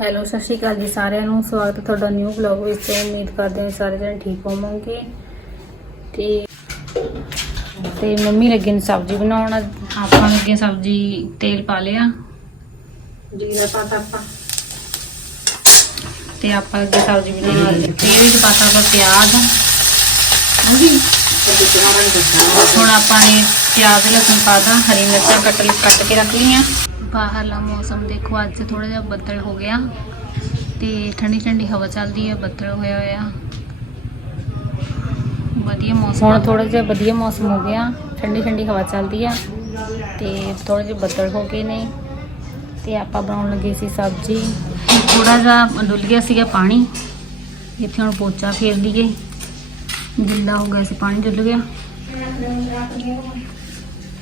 Hello ਸਤਿ ਸ਼੍ਰੀ ਅਕਾਲ ਜੀ ਸਾਰਿਆਂ ਨੂੰ। ਸਵਾਗਤ ਹੈ ਤੁਹਾਡਾ ਨਿਊ ਵਲੌਗ ਵਿੱਚ। ਉਮੀਦ ਕਰਦੇ ਹਾਂ ਸਾਰੇ ਜਣੇ ਠੀਕ ਹੋਵੋਗੇ। ਤੇ ਤੇ ਮੰਮੀ ਲੱਗੇ ਨੇ ਸਬਜ਼ੀ ਬਣਾਉਣ। ਆਪਾਂ ਲੱਗੇ ਸਬਜ਼ੀ ਤੇਲ ਪਾ ਲਿਆ। ਜੀਰਾ ਪਾਤਾ ਆਪਾਂ। ਤੇ ਆਪਾਂ ਅੱਗੇ ਸਬਜ਼ੀ ਬਣਾਉਣ ਲੱਗੇ ਤੇਲ ਵਿੱਚ ਪਾਤਾ ਆਪਾਂ ਪਿਆਜ਼। ਹਾਂਜੀ। ਹੁਣ ਆਪਾਂ ਨੇ ਪਿਆਜ਼ ਲਸਣ ਪਾਤਾ ਹਰੀ ਮਿਰਚਾਂ ਕੱਟ ਕੱਟ ਕੇ ਰੱਖ ਲਈਆਂ। ਬਾਹਰਲਾ ਮੌਸਮ ਦੇਖੋ ਅੱਜ ਥੋੜਾ ਜਿਹਾ ਬੱਦਲ ਹੋ ਗਿਆ ਤੇ ਠੰਡੀ ਠੰਡੀ ਹਵਾ ਚੱਲਦੀ ਹੈ ਬੱਦਲ ਹੋਇਆ ਹੋਇਆ। ਵਧੀਆ ਮੌਸਮ ਹੁਣ ਥੋੜਾ ਜਿਹਾ ਵਧੀਆ ਮੌਸਮ ਹੋ ਗਿਆ ਠੰਡੀ ਠੰਡੀ ਹਵਾ ਚੱਲਦੀ ਆ ਤੇ ਥੋੜੇ ਜਿਹੇ ਬੱਦਲ ਹੋ ਗਏ ਨੇ ਤੇ ਆਪਾਂ ਬਣਾਉਣ ਲੱਗੇ ਸੀ ਸਬਜ਼ੀ। ਥੋੜਾ ਜਿਹਾ ਡੁੱਲ ਗਿਆ ਸੀਗਾ ਪਾਣੀ ਇੱਥੇ ਹੁਣ ਪੋਚਾ ਫੇਰ ਲਈਏ। ਗਿੱਲਾ ਹੋ ਗਿਆ ਸੀ ਪਾਣੀ ਡੁੱਲ ਗਿਆ।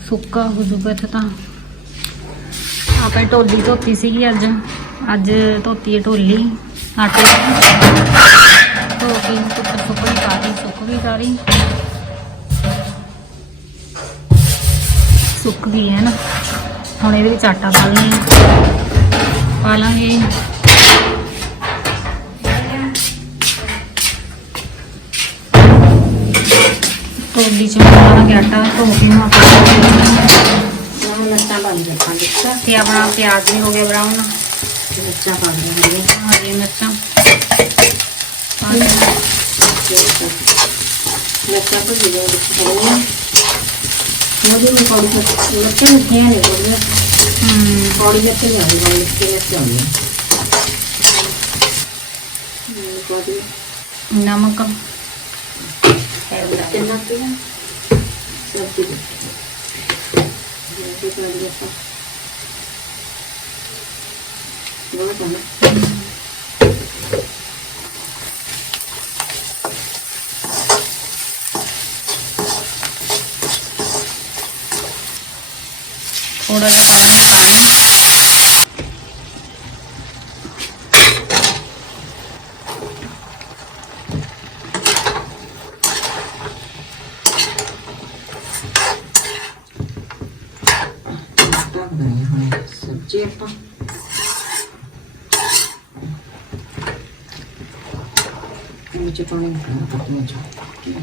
ਸੁੱਕਾ ਹੋ ਜੂਗਾ ਇੱਥੇ ਤਾਂ। ਆਪਾਂ ਢੋਲੀ ਧੋਤੀ ਸੀਗੀ ਅੱਜ। ਅੱਜ ਧੋਤੀ ਹੈ ਢੋਲੀ, ਆਟੇ। ਦੀ ਧੋ ਕੇ ਕੁੱਕਰ ਸੁੱਕ ਪਾਤੀ ਸੁੱਕ ਵੀ ਸਾਰੀ ਸੁੱਕ ਗਈ ਹੈ ਨਾ। ਹੁਣ ਇਹਦੇ ਵਿੱਚ ਆਟਾ ਪਾ ਲੈਂਦੇ ਪਾ ਲਾਂਗੇ। ਢੋਲੀ ਚ ਪਾਵਾਂਗੇ ਆਟਾ। ਧੋ ਕੇ ਨੂੰ ਆਪਾਂ ਹੁਣ ਮਿਰਚਾਂ ਬਣ ਜਾ ਪੰਜ ਮਿਰਚਾਂ ਤੇ ਆਪਣਾ ਪਿਆਜ਼ ਵੀ ਹੋ ਗਿਆ ਬਰਾਊਨ ਮਿਰਚਾਂ ਪਾ ਦਿੰਦੇ ਹਰੀਆਂ ਮਿਰਚਾਂ ਪਾ ਦਿਓ। ਮਿਰਚਾਂ ਤੋਂ ਜਿਹੜੇ ਵਿੱਚ ਪਾਉਣੀਆਂ ਮੋਦੀ ਨੂੰ ਪਾਉਣੀ ਮਿਰਚਾਂ ਨਹੀਂ ਨੇ ਬੋਲਿਆ ਹਮ ਪੌੜੀ ਵਿੱਚ ਨਹੀਂ ਆਉਂਦੀ ਵਾਲੀ ਮਿਰਚਾਂ ਵਿੱਚ ਆਉਂਦੀ ਕੋਦੀ ਨਮਕ ਕਿੰਨਾ ਪੀਣਾ ਸਬਜ਼ੀ ਇਹ ਪਾ ਦਿਆ ਆਪਾਂ ਬਹੁਤ ਹੈ ਥੋੜਾ ਜਿਹਾ ਪਾਣੀ ਪਾਣੀ ਹੁਣ ਸਬਜ਼ੀ ਆਪਾਂ ਵਿੱਚ ਪਾਣੀ ਪਾਉਣਾ ਕੱਟਣਾ ਚਾਹੀਦਾ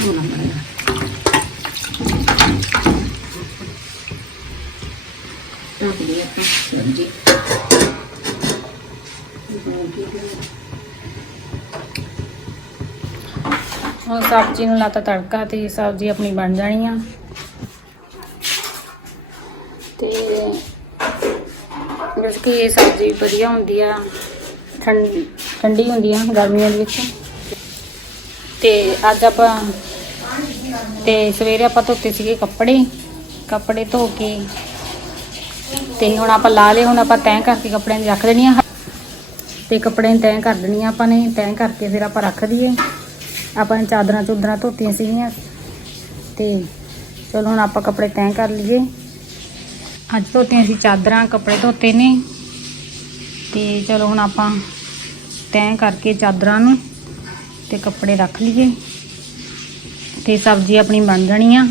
ਹੋਣਾ ਪੜੇਗਾ ਢੱਕ ਦਿਆ ਆਪਾਂ ਸਬਜ਼ੀ ਹੁਣ ਸਬਜ਼ੀ ਨੂੰ ਲਾਤਾ ਤੜਕਾ ਤੇ ਸਬਜ਼ੀ ਆਪਣੀ ਬਣ ਜਾਣੀ ਆ। ਤੇ ਵੈਸੇ ਕਿ ਇਹ ਸਬਜ਼ੀ ਵਧੀਆ ਹੁੰਦੀ ਆ, ਠੰਡ- ਠੰਡੀ ਹੁੰਦੀ ਆ ਗਰਮੀਆਂ ਦੇ ਵਿੱਚ। ਤੇ ਅੱਜ ਆਪਾਂ, ਤੇ ਸਵੇਰੇ ਆਪਾਂ ਧੋਤੇ ਸੀਗੇ ਕੱਪੜੇ ਕੱਪੜੇ ਧੋ ਕੇ, ਤੇ ਹੁਣ ਆਪਾਂ ਲਾ ਲਏ, ਹੁਣ ਆਪਾਂ ਤੈਅ ਕਰਕੇ ਕੱਪੜਿਆਂ 'ਚ ਰੱਖ ਦੇਣੀ ਤੇ ਕੱਪੜੇ ਨੂੰ ਤੈਅ ਕਰ ਦੇਣੀ ਆਪਾਂ ਨੇ, ਤੈਅ ਕਰਕੇ ਫਿਰ ਆਪਾਂ ਰੱਖ ਦਈਏ। ਆਪਾਂ ਨੇ ਚਾਦਰਾਂ ਚੁਦਰਾਂ ਧੋਤੀਆਂ ਸੀਗੀਆਂ। ਤੇ ਚਲੋ ਹੁਣ ਆਪਾਂ ਕੱਪੜੇ ਤੈਅ ਕਰ ਲਈਏ। ਅੱਜ ਧੋਤੀਆਂ ਸੀ ਚਾਦਰਾਂ, ਕੱਪੜੇ ਧੋਤੇ ਨੇ। ਤੇ ਚਲੋ ਹੁਣ ਆਪਾਂ ਤੈਅ ਕਰਕੇ ਚਾਦਰਾਂ ਨੂੰ ਤੇ ਕੱਪੜੇ ਰੱਖ ਲਈਏ। ਤੇ ਸਬਜ਼ੀ ਆਪਣੀ ਬਣ ਜਾਣੀ ਆ।